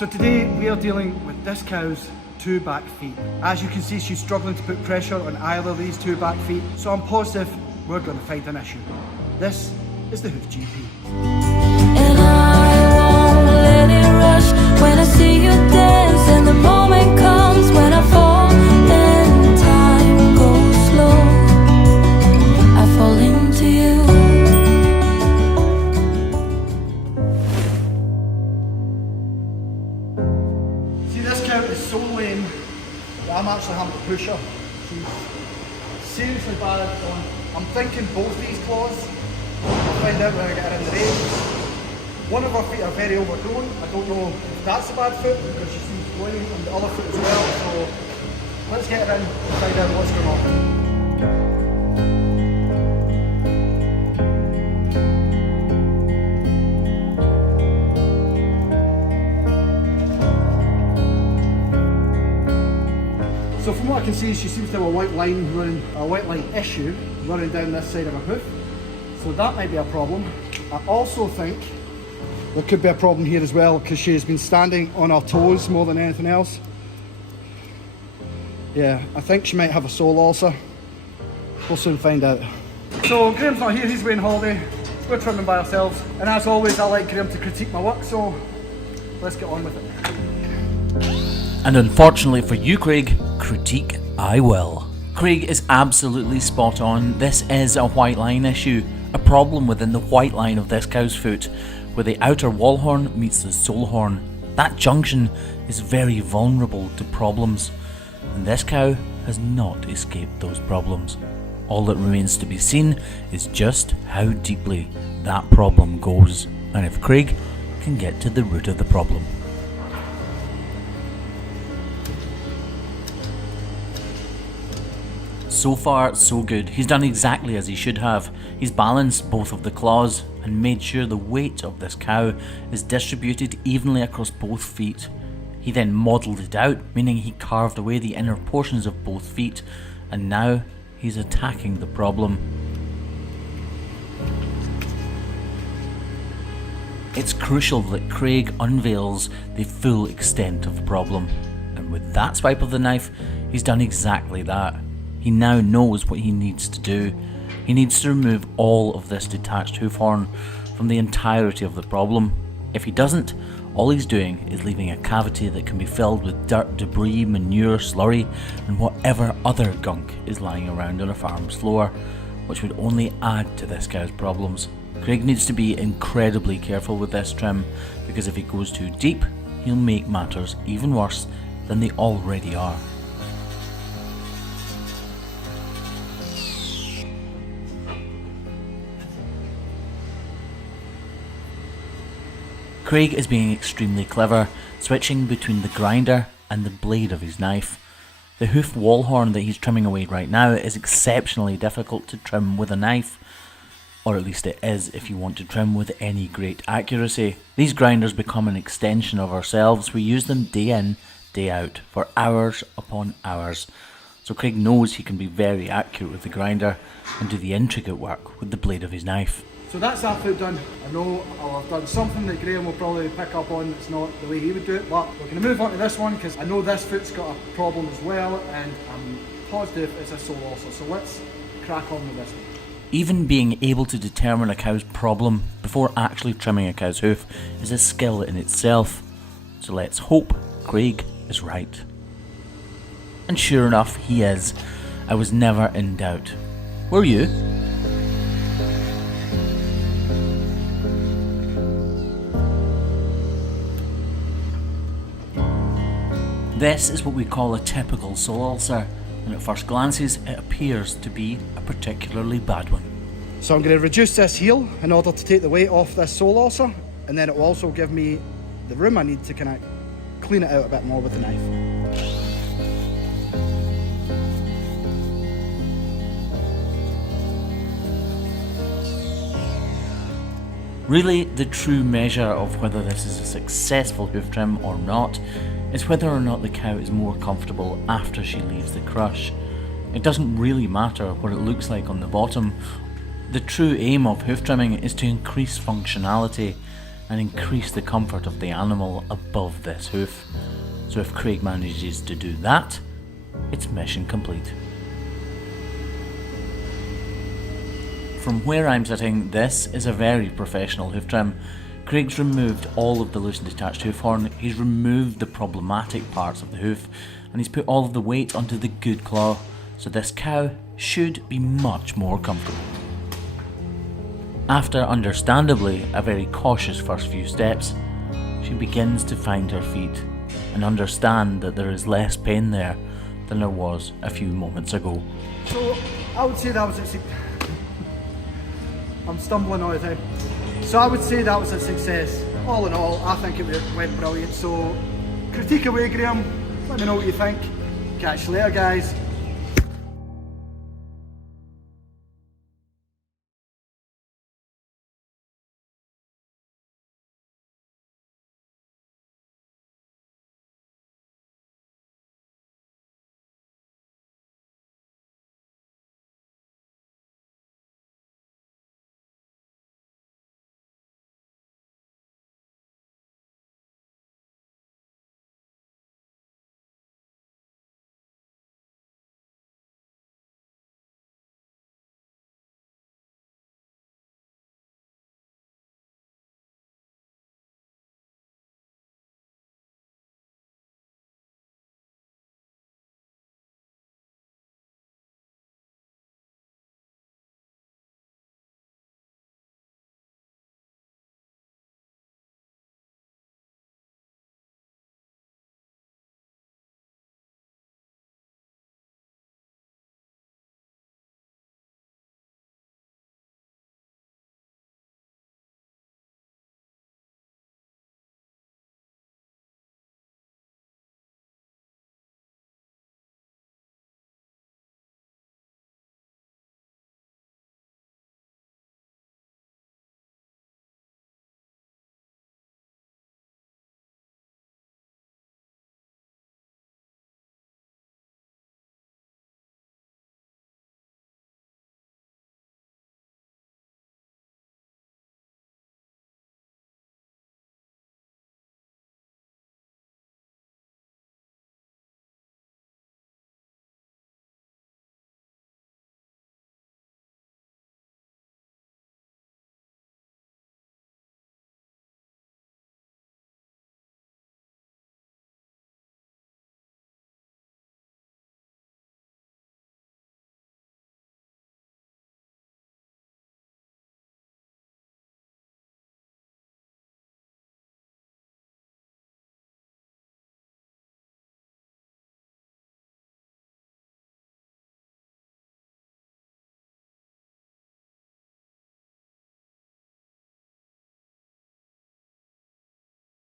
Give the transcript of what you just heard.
So today we are dealing with this cow's two back feet. As you can see, she's struggling to put pressure on either of these two back feet, so I'm positive we're going to find an issue. This is the Hoof GP. And I won't let it rush when I see you dance, and the moment comes when I fall and time goes slow. I fall into you. See, this cow is so lame that I'm actually having to push her. She's seriously bad on, I'm thinking both these claws. I'll find out when I get her in the ring. One of her feet are very overgrown. I don't know if that's a bad foot because she seems blue, and the other foot as well. So let's get her in and find out what's going on. So from what I can see, she seems to have a white line running, a white line issue running down this side of her hoof. So that might be a problem. I also think there could be a problem here as well because she has been standing on her toes more than anything else. Yeah, I think she might have a sole ulcer. We'll soon find out. So Graham's not here, he's away on holiday. We're trimming by ourselves. And as always, I like Graham to critique my work, so let's get on with it. And unfortunately for you, Craig, critique I will. Craig is absolutely spot on. This is a white line issue, a problem within the white line of this cow's foot, where the outer wall horn meets the sole horn. That junction is very vulnerable to problems, and this cow has not escaped those problems. All that remains to be seen is just how deeply that problem goes, and if Craig can get to the root of the problem. So far, so good. He's done exactly as he should have. He's balanced both of the claws and made sure the weight of this cow is distributed evenly across both feet. He then modelled it out, meaning he carved away the inner portions of both feet, and now he's attacking the problem. It's crucial that Craig unveils the full extent of the problem, and with that swipe of the knife, he's done exactly that. He now knows what he needs to do. He needs to remove all of this detached hoof horn from the entirety of the problem. If he doesn't, all he's doing is leaving a cavity that can be filled with dirt, debris, manure, slurry, and whatever other gunk is lying around on a farm's floor, which would only add to this cow's problems. Craig needs to be incredibly careful with this trim, because if he goes too deep, he'll make matters even worse than they already are. Craig is being extremely clever, switching between the grinder and the blade of his knife. The hoof wall horn that he's trimming away right now is exceptionally difficult to trim with a knife, or at least it is if you want to trim with any great accuracy. These grinders become an extension of ourselves. We use them day in, day out, for hours upon hours. So Craig knows he can be very accurate with the grinder and do the intricate work with the blade of his knife. So that's that foot done. I know I'll have done something that Graham will probably pick up on that's not the way he would do it, but we're going to move on to this one because I know this foot's got a problem as well, and I'm positive it's a sole ulcer. So let's crack on with this one. Even being able to determine a cow's problem before actually trimming a cow's hoof is a skill in itself. So let's hope Craig is right. And sure enough, he is. I was never in doubt. Were you? This is what we call a typical sole ulcer, and at first glances it appears to be a particularly bad one. So I'm going to reduce this heel in order to take the weight off this sole ulcer, and then it will also give me the room I need to kind of clean it out a bit more with the knife. Really, the true measure of whether this is a successful hoof trim or not is whether or not the cow is more comfortable after she leaves the crush. It doesn't really matter what it looks like on the bottom. The true aim of hoof trimming is to increase functionality, and increase the comfort of the animal above this hoof. So if Craig manages to do that, it's mission complete. From where I'm sitting, this is a very professional hoof trim. Craig's removed all of the loose and detached hoof horn, he's removed the problematic parts of the hoof, and he's put all of the weight onto the good claw, so this cow should be much more comfortable. After understandably a very cautious first few steps, she begins to find her feet and understand that there is less pain there than there was a few moments ago. So I would say that was a I'm stumbling all the time. So I would say that was a success. All in all, I think it went brilliant. So critique away, Graham. Let me know what you think. Catch you later, guys.